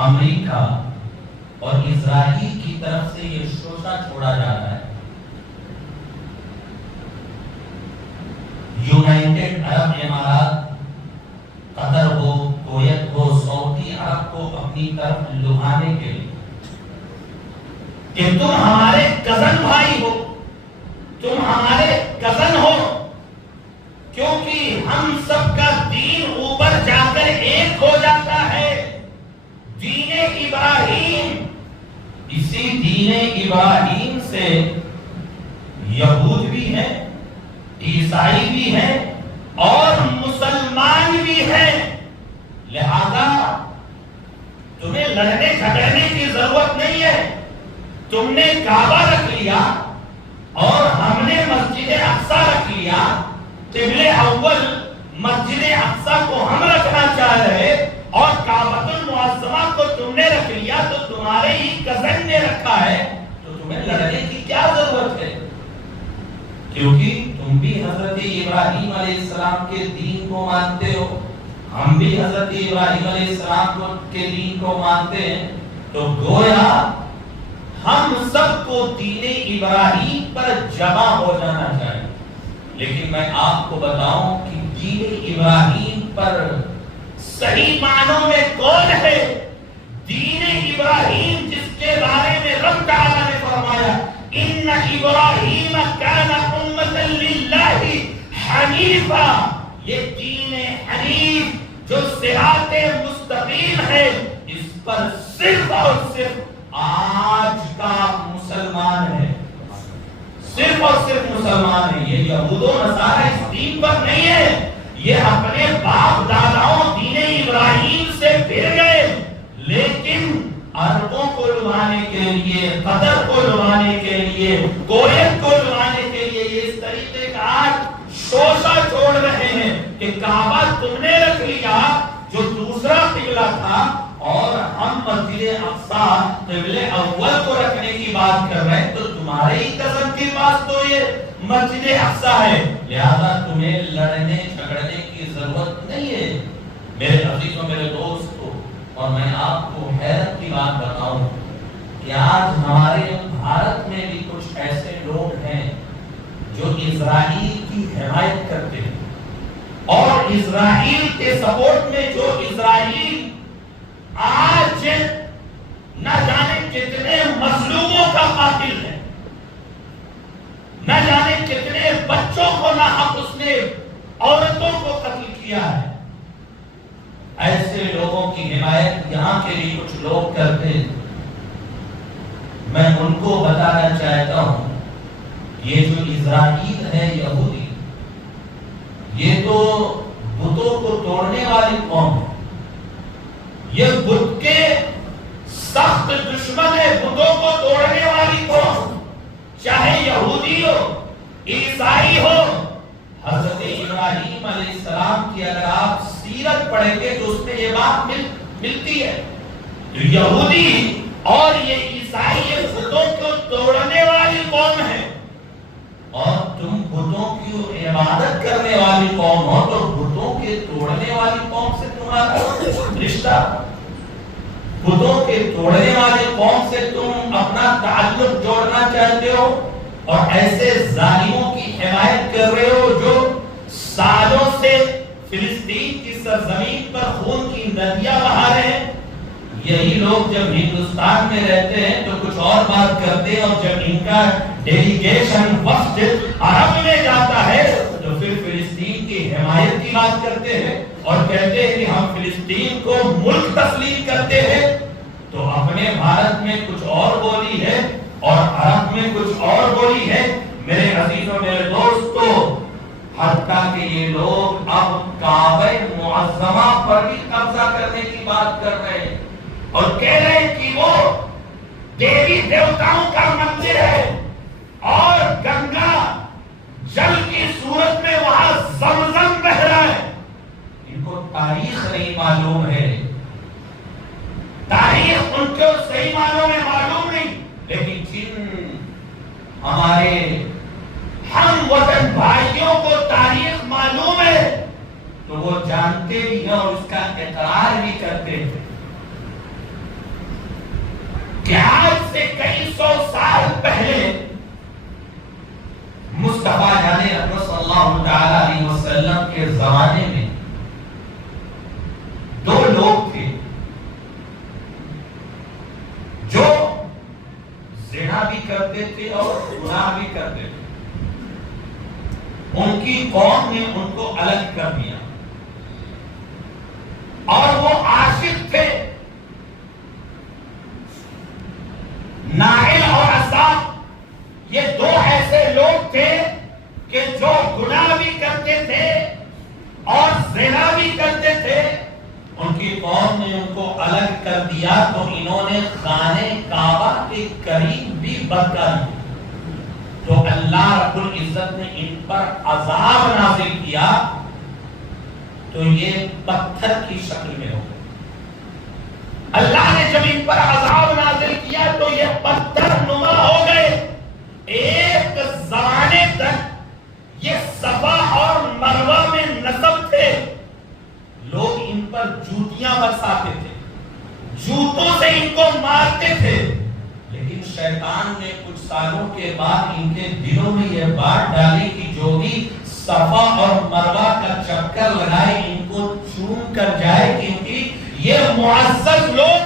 امریکہ اور اسرائیل کی طرف سے یہ شوشہ چھوڑا جا رہا ہے، یونائٹڈ عرب امارات، قطر ہو، کویت ہو، سعودی عرب کو اپنی طرف لبھانے کے لیے کہ تم ہمارے کزن بھائی ہو، تم ہمارے کزن ہو، کیونکہ ہم سب کا دین اوپر جا کر ایک ہو جاتا ہے، دین ابراہیم۔ اسی دین ابراہیم سے یہود بھی ہیں، عیسائی بھی ہیں اور مسلمان بھی ہیں، لہذا تمہیں لڑنے جھگڑنے کی ضرورت نہیں ہے۔ تم نے کعبہ رکھ لیا اور ہم نے مسجد اقصی رکھ لیا، قبلہ اول مسجد اقصی کو ہم رکھنا چاہ رہے اور کعبۃ المعظمہ کو تم نے رکھ لیا، تو تمہارے ہی کزن نے رکھا ہے، تو تمہیں لڑنے کی کیا ضرورت ہے؟ کیونکہ تم بھی حضرت ابراہیم علیہ السلام کے دین کو مانتے ہو، ہم بھی حضرت ابراہیم علیہ السلام کے دین کو مانتے ہیں، تو گویا ہم سب کو دین ابراہیم پر جمع ہو جانا چاہیے۔ لیکن میں آپ کو بتاؤں کہ دین ابراہیم پر صحیح معنوں میں کون ہے؟ دین ابراہیم جس کے بارے میں رب تعالیٰ نے فرمایا ان ابراہیم کان امۃ للہ حنیفا، یہ دین حنیف جو صراط مستقیم ہے، اس پر صرف اور صرف آج کا مسلمان ہے، صرف اور صرف مسلمان ہے۔ یہ یہود و نصارہ اس دین پر نہیں ہے، یہ اپنے باپ داداؤں دین ابراہیم سے پھر گئے، لیکن عربوں کو لبھانے کے لیے، قطر کو لبھانے کے لیے، کویت کو لبھانے کے لیے یہ اس طریقے کا آج شوشہ چھوڑ رہے ہیں کہ کعبہ تم نے رکھ لیا جو دوسرا قبلہ تھا، اور ہم مسجد اقصی قبلہ اول کو رکھنے کی بات کر رہے ہیں، تو تمہارے ہی کزن کے پاس تو یہ مسجد اقصی ہے، لہذا تمہیں لڑنے جھگڑنے کی ضرورت نہیں ہے۔ میرے عزیزوں، میرے دوستو، اور میں آپ کو حیرت کی بات بتاؤں کہ آج ہمارے بھارت میں بھی کچھ ایسے لوگ ہیں جو اسرائیل کی حمایت کرتے ہیں، اور اسرائیل کے سپورٹ میں جو اسرائیل آج نہ جانے کتنے مظلوموں کا قاتل ہے، نہ جانے کتنے بچوں کو ناحق اس نے عورتوں کو قتل کیا ہے، ایسے لوگوں کی حمایت یہاں کے لیے کچھ لوگ کرتے ہیں۔ میں ان کو بتانا چاہتا ہوں، یہ جو اسرائیل ہے یہودی، یہ تو بتوں کو توڑنے والی قوم ہے، یہ بت کے سخت دشمن ہے، بتوں کو توڑنے والی قوم، چاہے یہودی ہو، عیسائی ہو۔ حضرت ابراہیم علیہ السلام کی اگر آپ سیرت پڑھیں گے تو اس میں یہ بات ملتی ہے، تو یہودی اور یہ عیسائی یہ بتوں کو توڑنے والی قوم ہے، اور تم بتوں کی عبادت کرنے والی قوم ہو، تو بتوں کے توڑنے والی قوم سے تمہارا رشتہ، بتوں کے توڑنے والی قوم سے تم اپنا تعلق جوڑنا چاہتے ہو، اور ایسے ظالموں کی حمایت کر رہے ہو جو سالوں سے فلسطین کی سرزمین پر خون کی ندیاں بہا رہے ہیں۔ یہی لوگ جب ہندوستان میں رہتے ہیں تو کچھ اور بات کرتے ہیں، اور جب ان کا ڈیلیگیشن وفد عرب میں جاتا ہے تو پھر فلسطین کی حمایت کی بات کرتے ہیں اور کہتے ہیں کہ ہم فلسطین کو ملک تسلیم کرتے ہیں۔ تو اپنے بھارت میں کچھ اور بولی ہے اور عرب میں کچھ اور بولی ہے۔ میرے عزیزوں، میرے دوستو، حتیٰ کہ یہ لوگ اب کعبہ معظمہ پر بھی قبضہ کرنے کی بات کر رہے ہیں اور کہہ رہے ہیں کہ وہ دیوی دیوتاؤں کا مندر ہے، اور گنگا جل کی صورت میں وہاں زمزم بہ رہا ہے۔ ان کو تاریخ نہیں معلوم ہے، تاریخ ان کو صحیح معنوں میں معلوم نہیں، لیکن جن ہمارے ہم وطن بھائیوں کو تاریخ معلوم ہے تو وہ جانتے بھی ہیں اور اس کا اقرار بھی کرتے ہیں۔ زمانے میں دو لوگ تھے جو زنا بھی کرتے تھے اور گناہ بھی کرتے تھے. ان کی قوم نے ان کو الگ کر دیا اور وہ عاشق تھے. نائل اور اساف یہ دو ایسے لوگ تھے کہ جو گناہ بھی کرتے تھے اور زنا بھی کرتے تھے. ان کی قوم نے ان کو الگ کر دیا تو انہوں نے خانہ کعبہ کے قریب بھی برکت دی. تو اللہ رب العزت نے ان پر عذاب نازل کیا تو یہ پتھر کی شکل میں ہو. اللہ نے جب ان پر عذاب نازل کیا تو یہ پتھر نما ہو گئے. ایک زمانے تک یہ صفا اور مروہ میں نصب تھے. لوگ ان پر جوتیاں برساتے تھے, جوتوں سے ان کو مارتے تھے. لیکن شیطان نے کچھ سالوں کے بعد ان کے دلوں میں یہ بات ڈالی کہ جو بھی صفا اور مروہ کا چکر لگائے ان کو چوم کر جائے, کیونکہ یہ معزز لوگ